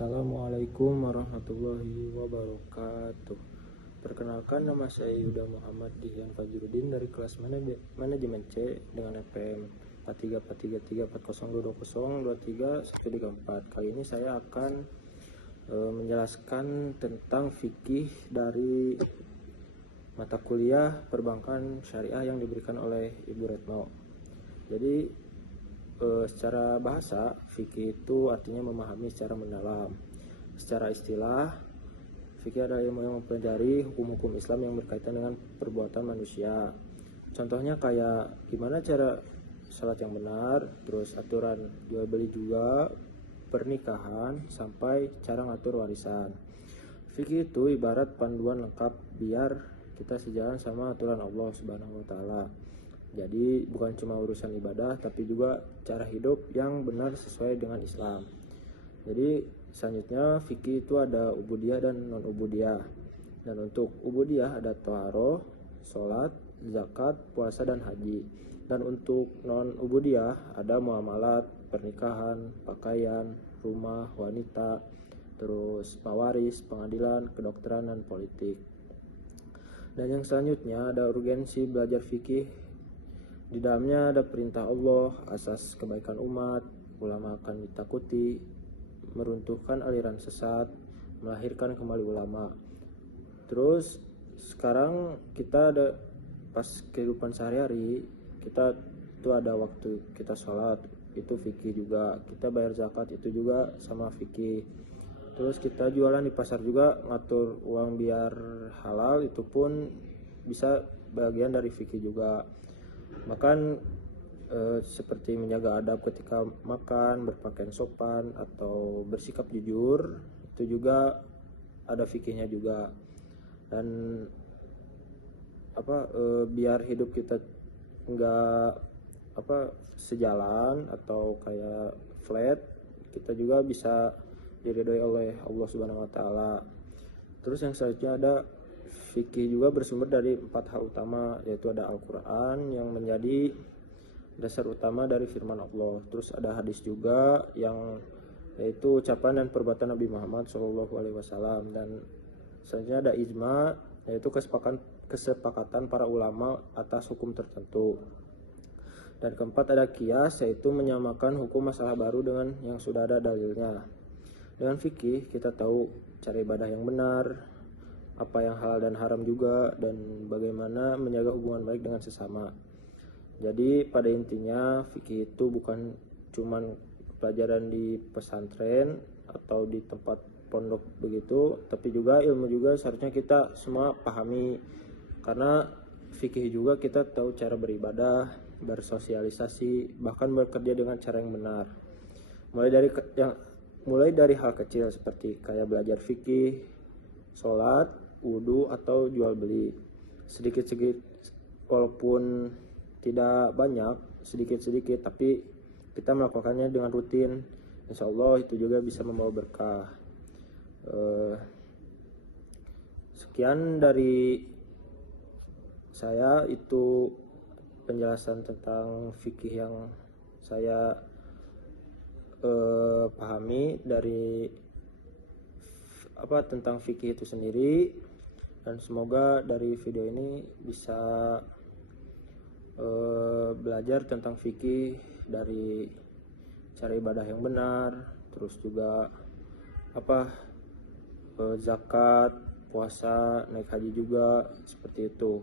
Assalamualaikum warahmatullahi wabarakatuh. Perkenalkan, nama saya Yuda Muhammad Dihyan Fajrudin dari kelas manajemen C dengan FPM 4343402023. Kali ini saya akan menjelaskan tentang fikih dari mata kuliah perbankan syariah yang diberikan oleh Ibu Retno. Jadi secara bahasa, fikih itu artinya memahami secara mendalam. Secara istilah, fikih adalah ilmu yang mempelajari hukum-hukum Islam yang berkaitan dengan perbuatan manusia. Contohnya kayak gimana cara salat yang benar, terus aturan jual beli juga, pernikahan, sampai cara ngatur warisan. Fikih itu ibarat panduan lengkap biar kita sejalan sama aturan Allah Subhanahu wa Ta'ala. Jadi bukan cuma urusan ibadah, tapi juga cara hidup yang benar sesuai dengan Islam. Jadi selanjutnya fikih itu ada ubudiyah dan non ubudiyah. Dan untuk ubudiyah ada taharah, sholat, zakat, puasa dan haji. Dan untuk non ubudiyah ada muamalat, pernikahan, pakaian, rumah, wanita, terus pewaris, pengadilan, kedokteran dan politik. Dan yang selanjutnya ada urgensi belajar fikih. Di dalamnya ada perintah Allah, asas kebaikan umat, ulama akan ditakuti, meruntuhkan aliran sesat, melahirkan kembali ulama. Terus sekarang kita ada pas kehidupan sehari-hari, kita itu ada waktu kita sholat, itu fikih juga. Kita bayar zakat, itu juga sama fikih. Terus kita jualan di pasar juga, ngatur uang biar halal, itu pun bisa bagian dari fikih juga. Makan seperti menjaga adab ketika makan, berpakaian sopan, atau bersikap jujur, itu juga ada fikihnya juga. Dan biar hidup kita enggak sejalan atau kayak flat, kita juga bisa diridhoi oleh Allah Subhanahu wa Ta'ala. Terus yang selanjutnya ada fikih juga bersumber dari 4 hal utama, yaitu ada Al-Quran yang menjadi dasar utama dari firman Allah. Terus ada hadis juga yang yaitu ucapan dan perbuatan Nabi Muhammad SAW. Dan selanjutnya ada ijma, yaitu kesepakatan para ulama atas hukum tertentu. Dan keempat ada qiyas, yaitu menyamakan hukum masalah baru dengan yang sudah ada dalilnya. Dengan fikih kita tahu cara ibadah yang benar, apa yang halal dan haram juga, dan bagaimana menjaga hubungan baik dengan sesama. Jadi pada intinya fikih itu bukan cuman pelajaran di pesantren atau di tempat pondok begitu, tapi juga ilmu juga seharusnya kita semua pahami. Karena fikih juga kita tahu cara beribadah, bersosialisasi, bahkan bekerja dengan cara yang benar. Mulai dari hal kecil seperti kayak belajar fikih, sholat, wudhu, atau jual beli. Sedikit-sedikit, walaupun tidak banyak, sedikit-sedikit, tapi kita melakukannya dengan rutin, insya Allah itu juga bisa membawa berkah. Sekian dari saya, itu penjelasan tentang fikih yang saya pahami dari tentang fikih itu sendiri. Dan semoga dari video ini bisa belajar tentang fikih dari cara ibadah yang benar, terus juga zakat, puasa, naik haji juga seperti itu.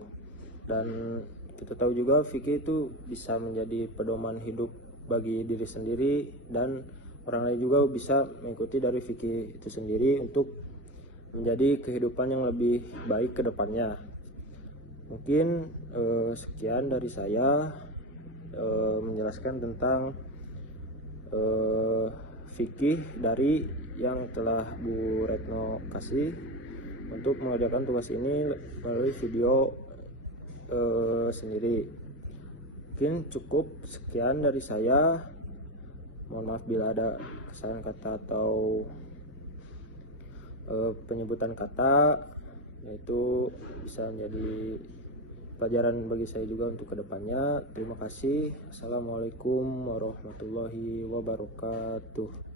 Dan kita tahu juga fikih itu bisa menjadi pedoman hidup bagi diri sendiri, dan orang lain juga bisa mengikuti dari fikih itu sendiri untuk menjadi kehidupan yang lebih baik ke depannya. Mungkin sekian dari saya menjelaskan tentang fikih dari yang telah Bu Retno kasih untuk mengerjakan tugas ini melalui video sendiri. Mungkin cukup sekian dari saya. Mohon maaf bila ada kesalahan kata atau penyebutan kata, yaitu bisa menjadi pelajaran bagi saya juga untuk kedepannya. Terima kasih. Assalamualaikum warahmatullahi wabarakatuh.